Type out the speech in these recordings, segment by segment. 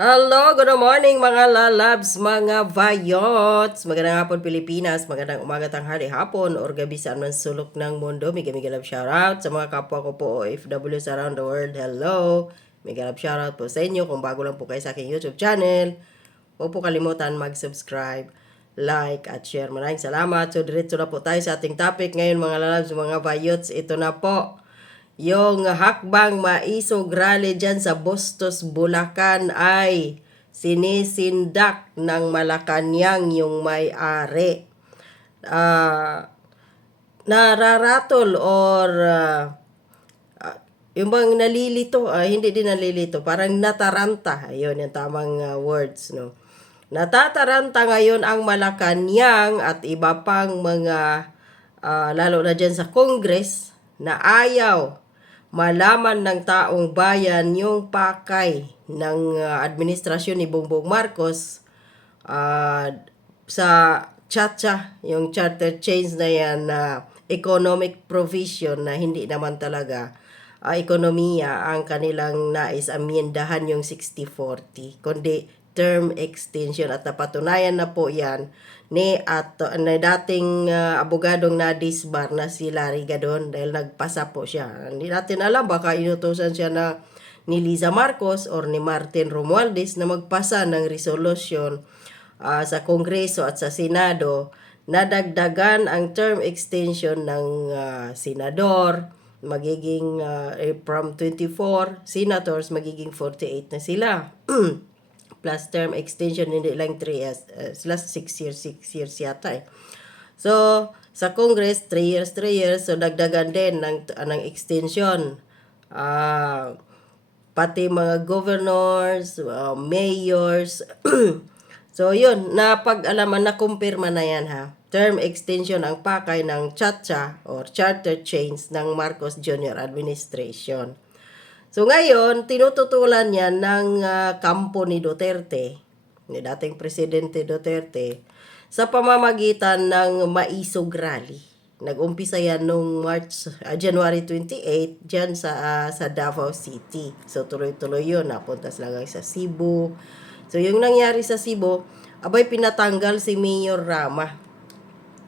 Hello, good morning mga lalabs, mga vayots. Magandang hapon Pilipinas, magandang umaga tanghali hapon or gabi saan man sulok ng mundo. Mega mega love shoutout sa mga kapwa ko po OFWs around the world. Hello. Mega love shoutout po sa inyo kung bago lang po kayo sa aking YouTube channel. Huwag po kalimutan mag-subscribe, like at share. Maraming salamat. So diretso na po tayo sa ating topic ngayon mga lalabs, mga vayots. Ito na po yung hakbang maisog rally dyan sa Bustos, Bulacan ay sinisindak ng Malacanang yung may-ari. Ah, nararatol or ah, yung bang nalilito, ah, hindi din nalilito, parang nataranta. Ayun, yung tamang ah, words, no. Natataranta ngayon ang Malacanang at iba pang mga, ah, lalo na dyan sa Congress, na ayaw malaman ng taong bayan yung pakay ng ah, administrasyon ni Bongbong Marcos ah, sa chacha, yung charter change na yan na economic provision na hindi naman talaga ah, ekonomiya ang kanilang nais amyendahan yung 60-40, kundi term extension. At napatunayan na po yan ni at na dating ah, abogadong na disbar na si Larry Gadon dahil nagpasa po siya. Hindi natin alam baka inutusan siya na ni Liza Marcos or ni Martin Romualdez na magpasa ng resolution ah, sa Kongreso at sa Senado na dagdagan ang term extension ng ah, senador magiging ah, eh, from 24 senators magiging 48 na sila plus term extension hindi lang 3 years uh, sila 6 years 6 years yata eh so sa Congress 3 years 3 years so dagdagan din ng ng extension ah pati mga governors, uh, mayors. so yun, napag-alaman na kumpirma na yan ha. Term extension ang pakay ng CHATCHA or Charter Change ng Marcos Jr. Administration. So ngayon, tinututulan yan ng ah, kampo ni Duterte, ni dating Presidente Duterte, sa pamamagitan ng Maisog Rally. Nag-umpisa yan nung March, ah, January 28 dyan sa, ah, sa Davao City. So tuloy-tuloy yun, napunta sila sa Cebu. So yung nangyari sa Cebu, abay pinatanggal si Mayor Rama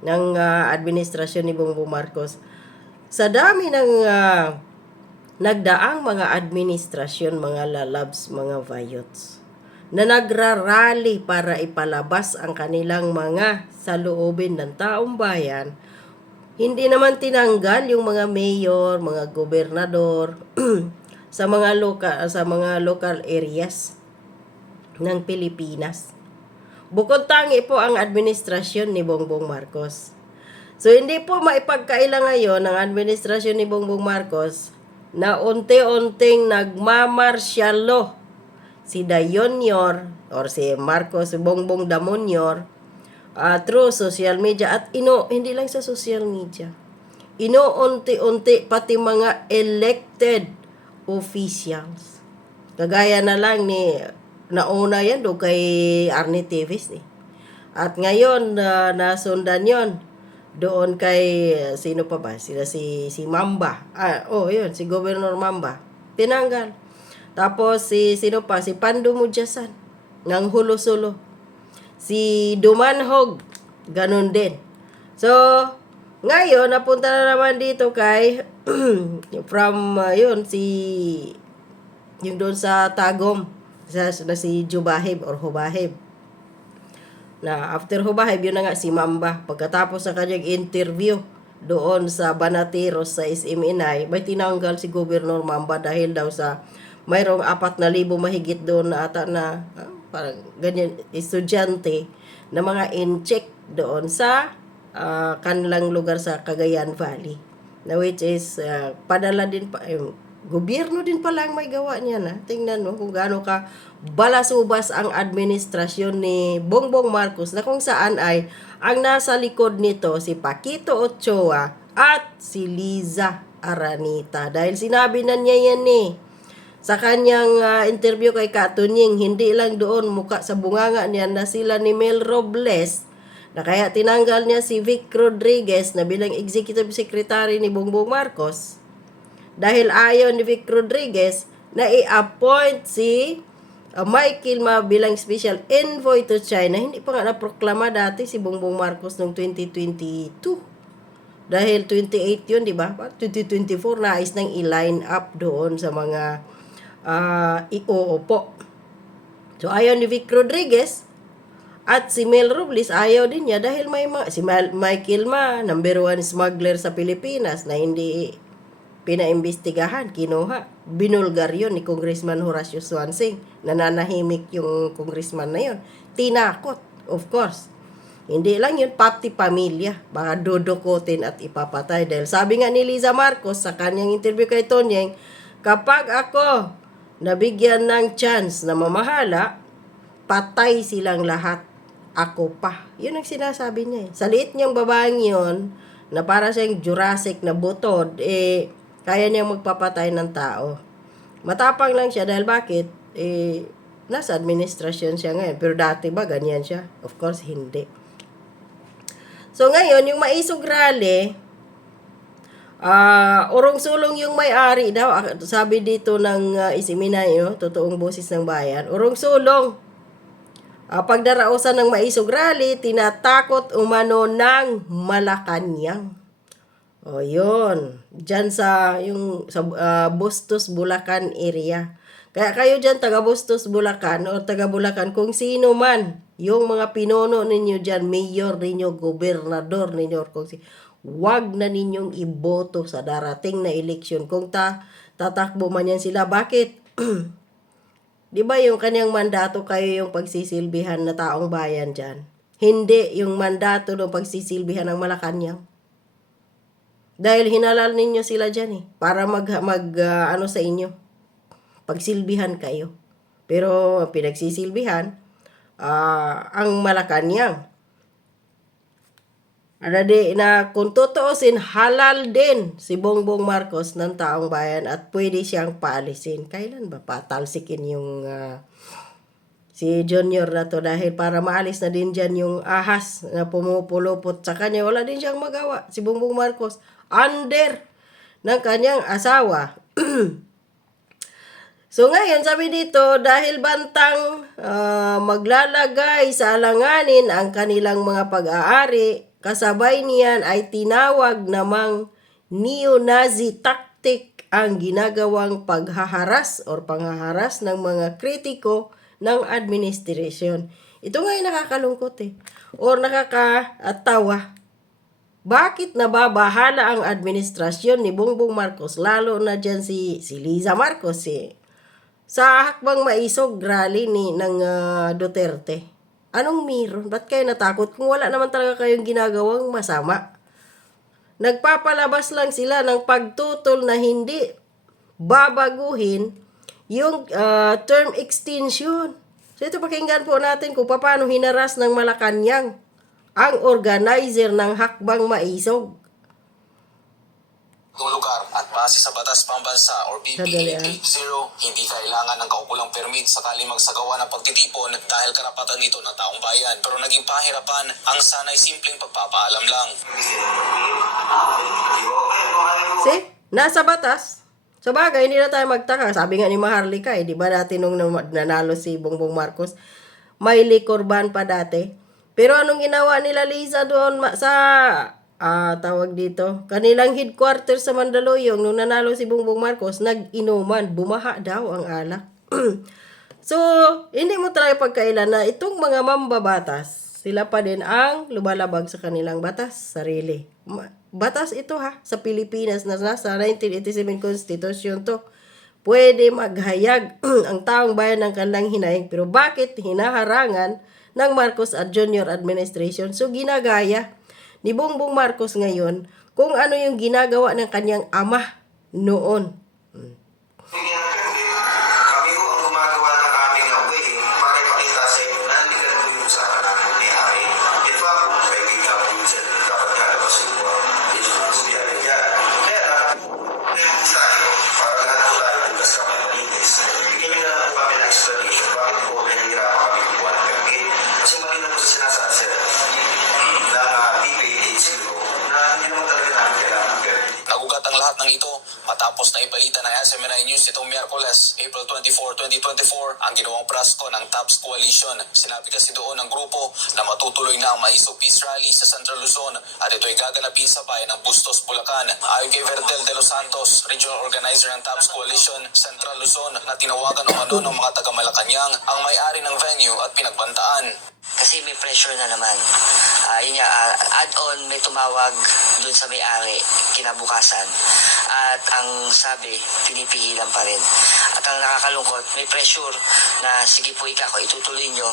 ng ah, administrasyon ni Bongbong Marcos. Sa dami ng ah, nagdaang mga administrasyon, mga lalabs, mga vayots na nagrarally para ipalabas ang kanilang mga saloobin ng taong bayan, hindi naman tinanggal yung mga mayor, mga gobernador sa mga local sa mga local areas ng Pilipinas. Bukod tangi po ang administrasyon ni Bongbong Marcos. So hindi po maipagkaila ngayon ng administrasyon ni Bongbong Marcos na unti-unting nagmamarsyalo si Dayonyor or si Marcos Bongbong Damonyor uh, through social media at ino hindi lang sa social media. Ino-unti-unti pati mga elected officials. Kagaya na lang ni nauna yan do kay Arnie Teves eh. At ngayon na nasundan yon doon kay sino pa ba? Sila si si Mamba. Ah, oh, yun si Governor Mamba. Tinanggal. Tapos si sino pa? Si Pando Mudyasan ng Hulo-Sulo. Si Dumanhog, ganun din. So, ngayon, napunta na naman dito kay, from, uh, yun, si, yung doon sa Tagum, sa, na si Jubahib or Hubahib. Na after Hubahib, yun na nga si Mamba. Pagkatapos sa kanyang interview doon sa Banateros sa SM Inay, may tinanggal si Gobernador Mamba dahil daw sa mayroong apat na libo mahigit doon na ata na ah, parang ganyan estudyante na mga in-check doon sa ah, kanilang lugar sa Cagayan Valley. Na which is ah, padala din pa eh, gobyerno din pala ang may gawa niya na. Tingnan mo kung gaano ka balasubas ang administrasyon ni Bongbong Marcos na kung saan ay ang nasa likod nito si Paquito Ochoa at si Liza Aranita. Dahil sinabi na niya yan eh sa kanyang ah, interview kay Katunying, hindi lang doon muka sa bunganga niya na sila ni Mel Robles na kaya tinanggal niya si Vic Rodriguez na bilang executive secretary ni Bongbong Marcos dahil ayaw ni Vic Rodriguez na i-appoint si uh, Michael Ma bilang special envoy to China. Hindi pa nga naproklama dati si Bongbong Marcos noong 2022. Dahil 28 yun, di ba? 2024, nais nang i-line up doon sa mga uh, ioopo. So, ayaw ni Vic Rodriguez at si Mel Robles, ayaw din niya dahil may mga, si Michael Ma, number one smuggler sa Pilipinas na hindi pinaimbestigahan, kinuha. Binulgar yun ni Congressman Horacio Swansing. Nananahimik yung congressman na yun. Tinakot, of course. Hindi lang yun, pati pamilya. Baka dodokotin at ipapatay. Dahil sabi nga ni Liza Marcos sa kanyang interview kay Tonyeng, kapag ako nabigyan ng chance na mamahala, patay silang lahat. Ako pa. Yun ang sinasabi niya eh. Sa liit niyang babaeng yun, na para siyang Jurassic na butod, eh, kaya niyang magpapatay ng tao. Matapang lang siya dahil bakit? Eh, nasa administrasyon siya ngayon. Pero dati ba ganyan siya? Of course, hindi. So ngayon, yung maisog rally, ah urong sulong yung may-ari daw. Ah, Sabi dito ng uh, isiminay, no? totoong boses ng bayan. Urong sulong. Ah, pagdarausan ng maisog rally, tinatakot umano ng Malacanang. O yun. Diyan sa, yung, sa ah, Bustos, Bulacan area. Kaya kayo dyan, taga Bustos, Bulacan, o taga Bulacan, kung sino man, yung mga pinuno ninyo dyan, mayor ninyo, gobernador ninyo, kung si, wag na ninyong iboto sa darating na eleksyon. Kung ta, tatakbo man yan sila, bakit? Di ba yung kanyang mandato kayo yung pagsisilbihan na taong bayan dyan? Hindi yung mandato ng pagsisilbihan ng Malacanang. Dahil hinalal ninyo sila dyan eh. Para mag, mag ah, ano sa inyo. Pagsilbihan kayo. Pero pinagsisilbihan, ah, ang Malacanang. Ano di, na kung tutuusin, halal din si Bongbong Marcos ng taong bayan at pwede siyang paalisin. Kailan ba patalsikin yung ah, si Junior na to dahil para maalis na din dyan yung ahas na pumupulupot sa kanya. Wala din siyang magawa. Si Bongbong Marcos under ng kanyang asawa. So ngayon, sabi dito, dahil bantang ah, maglalagay sa alanganin ang kanilang mga pag-aari, kasabay niyan ay tinawag namang neo-Nazi tactic ang ginagawang paghaharas or panghaharas ng mga kritiko ng administrasyon. Ito nga yung nakakalungkot eh. Or nakakatawa. Bakit nababahala ang administrasyon ni Bongbong Marcos, lalo na dyan si, si Liza Marcos, si sa hakbang maisog rally ni ng ah, Duterte. Anong meron? Ba't kayo natakot kung wala naman talaga kayong ginagawang masama? Nagpapalabas lang sila ng pagtutol na hindi babaguhin yung ah, term extension. So ito pakinggan po natin kung paano hinaras ng Malacanang ang organizer ng hakbang maisog. ng lugar at base sa Batas Pambansa or Sandali, BPA ah. 80, hindi kailangan ng kaukulang permit sakaling magsagawa ng pagtitipon dahil karapatan ito ng taong bayan. Pero naging pahirapan ang sanay simpleng pagpapaalam lang. See? Nasa batas. Sa bagay, hindi na tayo magtaka. Sabi nga ni Maharlika, eh, di ba dati nung nanalo si Bongbong Marcos, may liquor ban pa dati. Pero anong ginawa nila Liza doon sa ah tawag dito, kanilang headquarters sa Mandaluyong nung nanalo si Bongbong Marcos, nag-inuman, bumaha daw ang alak. so, hindi mo talaga pagkailan na itong mga mambabatas, sila pa din ang lumalabag sa kanilang batas, sarili. Batas ito ha, sa Pilipinas na nasa 1987 Constitution to. Pwede maghayag ang taong bayan ng kanilang hinaing. Pero bakit hinaharangan ng Marcos at Junior Administration? So ginagaya ni Bongbong Marcos ngayon kung ano yung ginagawa ng kanyang ama noon. Kami Miyerkules, April 24, 2024, ang ginawang prasko ng TAPS Coalition. Sinabi kasi doon ng grupo na matutuloy na ang Maiso Peace Rally sa Central Luzon at ito'y gaganapin sa bayan ng Bustos, Bulacan. Ayon kay Verdel de los Santos, regional organizer ng TAPS Coalition, Central Luzon, na tinawagan umano ng mga taga Malacanang ang may-ari ng venue at pinagbantaan. Kasi may pressure na naman. Ah, yun nga, ah, add-on may tumawag dun sa may-ari kinabukasan. At ang sabi, pinipigilan pa rin. At ang nakakalungkot, may pressure na sige po ika, kung itutuloy nyo,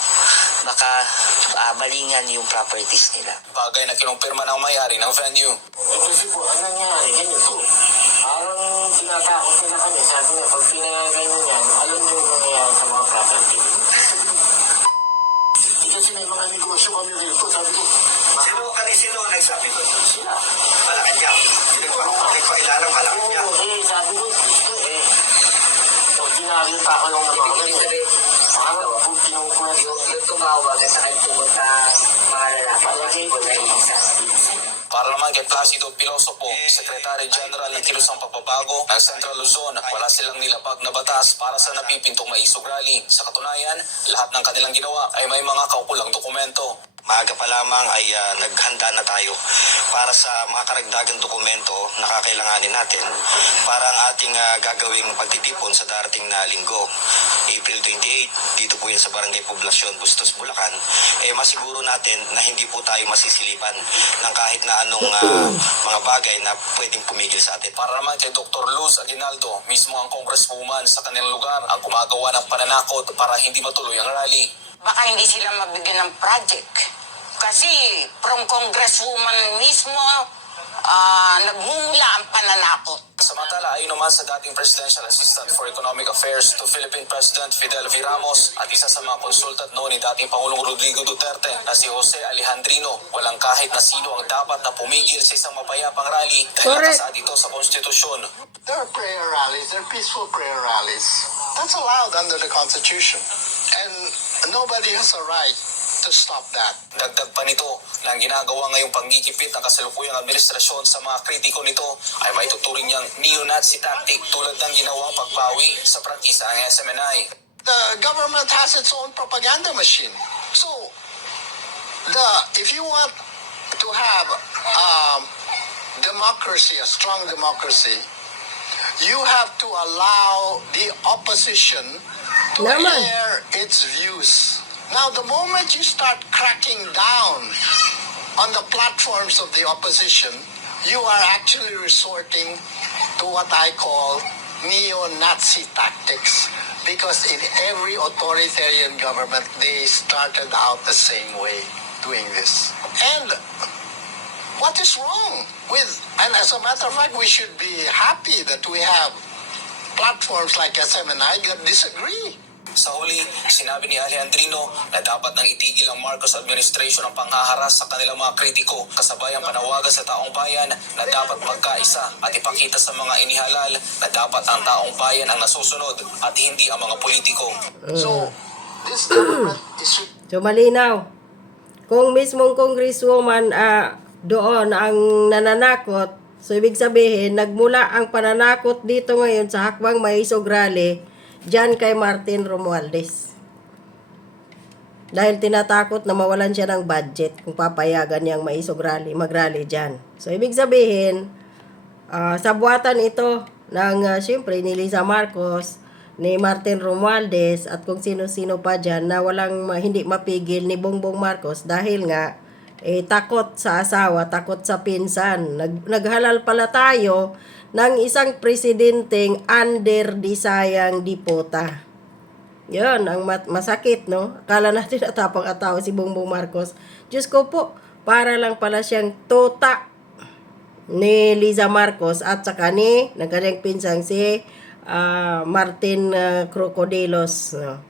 baka ah, balingan yung properties nila. Bagay na kinumpirma ng may-ari ng venue. Kasi po, ang nangyari, ganito. Parang tinatakot nila kami. Sabi nga, pag pinagaganyan yan, alam nyo yung nangyayari sa mga property. Kasi may mga negosyo kami rito. Sabi ko, Sino kani sino ang nagsabi ko? sila. Ordinaryo tao lang naman kami. Parang kung pinukulas Yung, yung tumawag at saka yung pumunta mga lalaki, Palagay ko na isa. Para naman kay Placido Pilosopo, Secretary General ng Kilusang Pagbabago ng Central Luzon, wala silang nilabag na batas para sa napipintong maisog rally. Sa katunayan, lahat ng kanilang ginawa ay may mga kaukulang dokumento. Maaga pa lamang ay ah, naghanda na tayo para sa mga karagdagang dokumento na kakailanganin natin para ang ating ah, gagawing pagtitipon sa darating na linggo. April 28, dito po yan sa Barangay Poblasyon, Bustos, Bulacan, eh masiguro natin na hindi po tayo masisilipan ng kahit na anong ah, mga bagay na pwedeng pumigil sa atin. Para naman kay Dr. Luz Aguinaldo, mismo ang congresswoman sa kanilang lugar, ang gumagawa ng pananakot para hindi matuloy ang rally. baka hindi sila mabigyan ng project. Kasi from congresswoman mismo, ah nagmumula ang pananakot. Samantala, ayon naman sa dating Presidential Assistant for Economic Affairs to Philippine President Fidel V. Ramos at isa sa mga konsultat noon ni dating Pangulong Rodrigo Duterte na si Jose Alejandrino, walang kahit na sino ang dapat na pumigil sa isang mapayapang rally dahil nakasaad ito sa konstitusyon. There are prayer rallies, there are peaceful prayer rallies. That's allowed under the Constitution. And nobody has a right to stop that. Dagdag pa nito na ang ginagawa ngayong panggigipit ng kasalukuyang administrasyon sa mga kritiko nito ay maituturing niyang neo-Nazi tactic tulad ng ginawang pagbawi sa prangkisa ng SMNI. The government has its own propaganda machine. So, the if you want to have um, democracy, a strong democracy, you have to allow the opposition to Naman. air its views. Now, the moment you start cracking down on the platforms of the opposition, you are actually resorting to what I call neo-Nazi tactics. Because in every authoritarian government, they started out the same way doing this. And what is wrong with, and as a matter of fact, we should be happy that we have platforms like SMNI that disagree. Sa huli, sinabi ni Alejandrino na dapat nang itigil ang Marcos administration ang panghaharas sa kanilang mga kritiko kasabay ang panawagan sa taong bayan na dapat magkaisa at ipakita sa mga inihalal na dapat ang taong bayan ang nasusunod at hindi ang mga politiko. So, this government So malinaw. Kung mismong congresswoman ah, doon ang nananakot, so ibig sabihin, nagmula ang pananakot dito ngayon sa Hakbang Maisog Rally, dyan kay Martin Romualdez. Dahil tinatakot na mawalan siya ng budget kung papayagan niyang maisog rally, mag-rally dyan. So, ibig sabihin, ah, sa buwatan ito ng, uh, siyempre, ni Lisa Marcos, ni Martin Romualdez, at kung sino-sino pa dyan na walang ma- hindi mapigil ni Bongbong Marcos dahil nga, eh, takot sa asawa, takot sa pinsan. Nag, naghalal pala tayo ng isang presidenteng under disayang dipota. Yan, ang mat- masakit, no? Akala natin natapang at tao si Bongbong Marcos. Diyos ko po, para lang pala siyang tota ni Liza Marcos at saka ni ng kanyang pinsang si ah, Martin ah, Crocodilos. No?